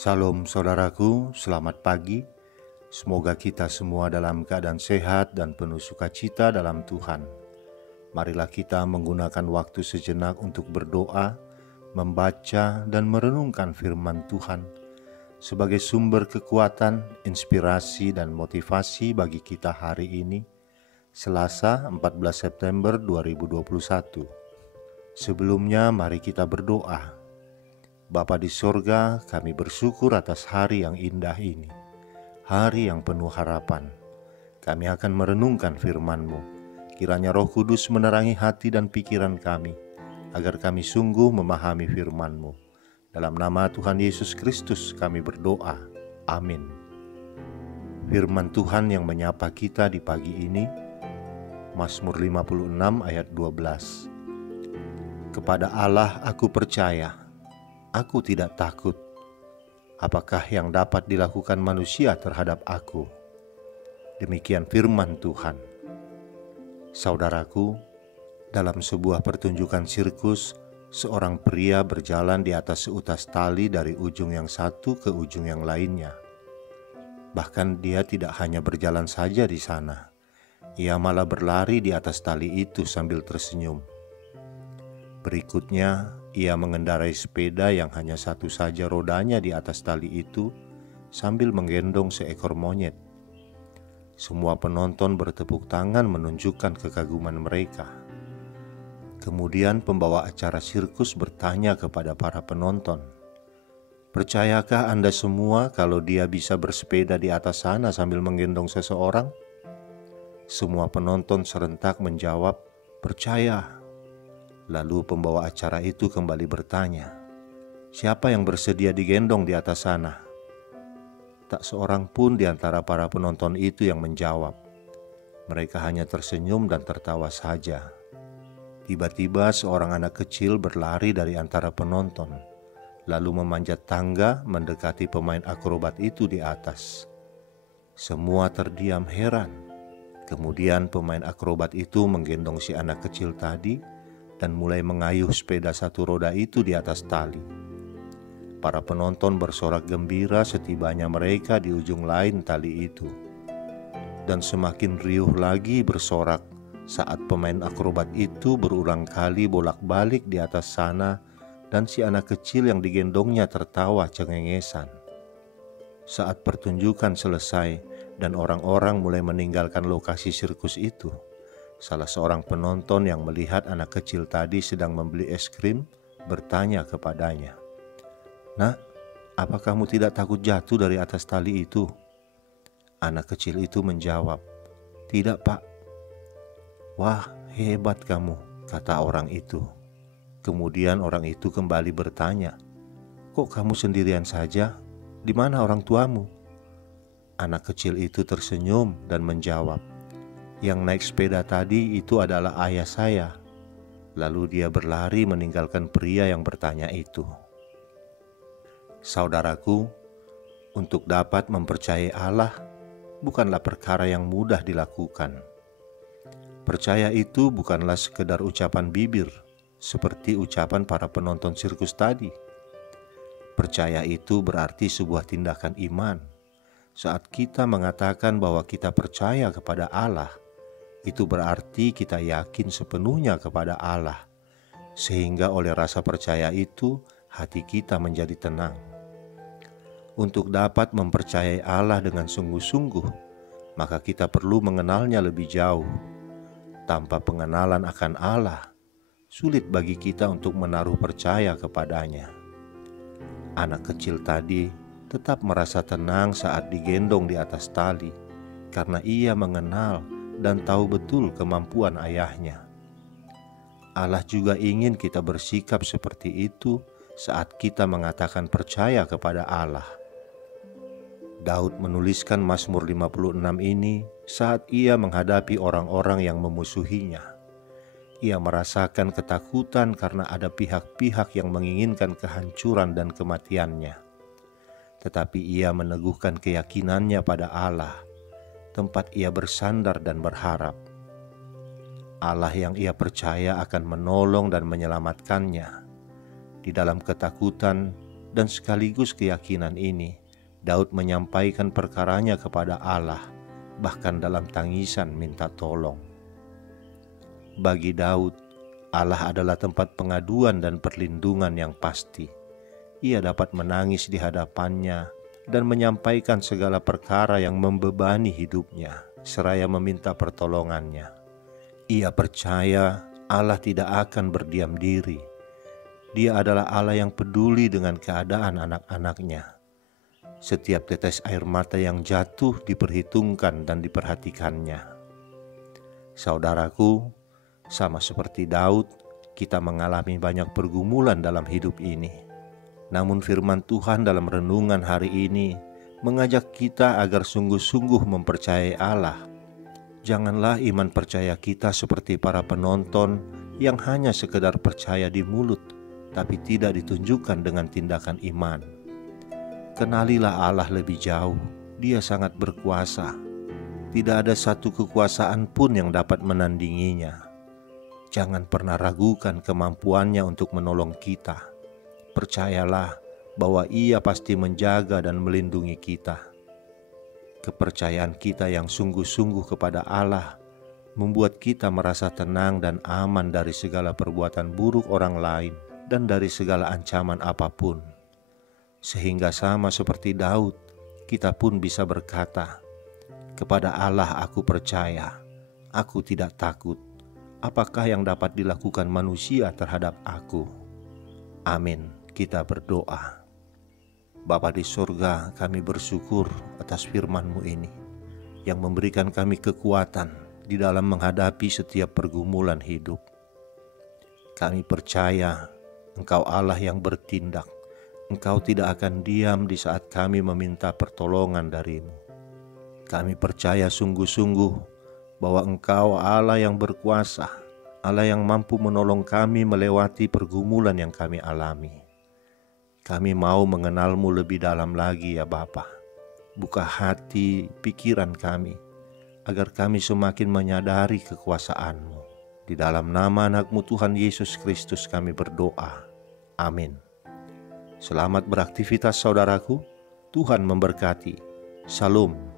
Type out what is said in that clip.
Salam saudaraku, selamat pagi. Semoga kita semua dalam keadaan sehat dan penuh sukacita dalam Tuhan. Marilah kita menggunakan waktu sejenak untuk berdoa, membaca dan merenungkan firman Tuhan sebagai sumber kekuatan, inspirasi dan motivasi bagi kita hari ini, Selasa 14 September 2021. Sebelumnya mari kita berdoa. Bapa di sorga, kami bersyukur atas hari yang indah ini, hari yang penuh harapan. Kami akan merenungkan firman-Mu. Kiranya Roh Kudus menerangi hati dan pikiran kami, agar kami sungguh memahami firman-Mu. Dalam nama Tuhan Yesus Kristus kami berdoa. Amin. Firman Tuhan yang menyapa kita di pagi ini, Mazmur 56 ayat 12. Kepada Allah aku percaya, aku tidak takut. Apakah yang dapat dilakukan manusia terhadap aku? Demikian firman Tuhan. Saudaraku, dalam sebuah pertunjukan sirkus, seorang pria berjalan di atas seutas tali dari ujung yang satu ke ujung yang lainnya. Bahkan dia tidak hanya berjalan saja di sana, ia malah berlari di atas tali itu sambil tersenyum. Berikutnya, ia mengendarai sepeda yang hanya satu saja rodanya di atas tali itu sambil menggendong seekor monyet. Semua penonton bertepuk tangan menunjukkan kekaguman mereka. Kemudian pembawa acara sirkus bertanya kepada para penonton, "Percayakah Anda semua kalau dia bisa bersepeda di atas sana sambil menggendong seseorang?" Semua penonton serentak menjawab, "Percaya." Lalu pembawa acara itu kembali bertanya, "Siapa yang bersedia digendong di atas sana?" Tak seorang pun di antara para penonton itu yang menjawab. Mereka hanya tersenyum dan tertawa saja. Tiba-tiba seorang anak kecil berlari dari antara penonton, lalu memanjat tangga mendekati pemain akrobat itu di atas. Semua terdiam heran. Kemudian pemain akrobat itu menggendong si anak kecil tadi dan mulai mengayuh sepeda satu roda itu di atas tali. Para penonton bersorak gembira setibanya mereka di ujung lain tali itu. Dan semakin riuh lagi bersorak saat pemain akrobat itu berulang kali bolak-balik di atas sana dan si anak kecil yang digendongnya tertawa cengengesan. Saat pertunjukan selesai dan orang-orang mulai meninggalkan lokasi sirkus itu, salah seorang penonton yang melihat anak kecil tadi sedang membeli es krim bertanya kepadanya, "Nak, apa kamu tidak takut jatuh dari atas tali itu?" Anak kecil itu menjawab, "Tidak, Pak." "Wah, hebat kamu," kata orang itu. Kemudian orang itu kembali bertanya, "Kok kamu sendirian saja? Di mana orang tuamu?" Anak kecil itu tersenyum dan menjawab, "Yang naik sepeda tadi itu adalah ayah saya." Lalu dia berlari meninggalkan pria yang bertanya itu. Saudaraku, untuk dapat mempercayai Allah bukanlah perkara yang mudah dilakukan. Percaya itu bukanlah sekedar ucapan bibir, seperti ucapan para penonton sirkus tadi. Percaya itu berarti sebuah tindakan iman. Saat kita mengatakan bahwa kita percaya kepada Allah, itu berarti kita yakin sepenuhnya kepada Allah, sehingga oleh rasa percaya itu hati kita menjadi tenang. Untuk dapat mempercayai Allah dengan sungguh-sungguh, maka kita perlu mengenalnya lebih jauh. Tanpa pengenalan akan Allah, sulit bagi kita untuk menaruh percaya kepadanya. Anak kecil tadi tetap merasa tenang saat digendong di atas tali, karena ia mengenal dan tahu betul kemampuan ayahnya. Allah juga ingin kita bersikap seperti itu saat kita mengatakan percaya kepada Allah. Daud menuliskan Mazmur 56 ini saat ia menghadapi orang-orang yang memusuhinya. Ia merasakan ketakutan karena ada pihak-pihak yang menginginkan kehancuran dan kematiannya. Tetapi ia meneguhkan keyakinannya pada Allah, tempat ia bersandar dan berharap. Allah yang ia percaya akan menolong dan menyelamatkannya. Di dalam ketakutan, dan sekaligus keyakinan ini, Daud menyampaikan perkaranya kepada Allah, bahkan dalam tangisan minta tolong. Bagi Daud, Allah adalah tempat pengaduan dan perlindungan yang pasti. Ia dapat menangis di hadapannya dan menyampaikan segala perkara yang membebani hidupnya, seraya meminta pertolongannya. Ia percaya Allah tidak akan berdiam diri. Dia adalah Allah yang peduli dengan keadaan anak-anaknya. Setiap tetes air mata yang jatuh diperhitungkan dan diperhatikannya. Saudaraku, sama seperti Daud, kita mengalami banyak pergumulan dalam hidup ini. Namun firman Tuhan dalam renungan hari ini mengajak kita agar sungguh-sungguh mempercayai Allah. Janganlah iman percaya kita seperti para penonton yang hanya sekedar percaya di mulut, tapi tidak ditunjukkan dengan tindakan iman. Kenalilah Allah lebih jauh, Dia sangat berkuasa. Tidak ada satu kekuasaan pun yang dapat menandinginya. Jangan pernah ragukan kemampuannya untuk menolong kita. Percayalah bahwa Ia pasti menjaga dan melindungi kita. Kepercayaan kita yang sungguh-sungguh kepada Allah membuat kita merasa tenang dan aman dari segala perbuatan buruk orang lain dan dari segala ancaman apapun. Sehingga sama seperti Daud, kita pun bisa berkata, "Kepada Allah aku percaya, aku tidak takut. Apakah yang dapat dilakukan manusia terhadap aku?" Amin. Kita berdoa. Bapa di surga, kami bersyukur atas firman-Mu ini yang memberikan kami kekuatan di dalam menghadapi setiap pergumulan hidup. Kami percaya Engkau Allah yang bertindak. Engkau tidak akan diam di saat kami meminta pertolongan dari-Mu. Kami percaya sungguh-sungguh bahwa Engkau Allah yang berkuasa, Allah yang mampu menolong kami melewati pergumulan yang kami alami. Kami mau mengenal-Mu lebih dalam lagi ya Bapa. Buka hati, pikiran kami, agar kami semakin menyadari kekuasaan-Mu. Di dalam nama anak-Mu Tuhan Yesus Kristus kami berdoa. Amin. Selamat beraktivitas saudaraku. Tuhan memberkati. Shalom.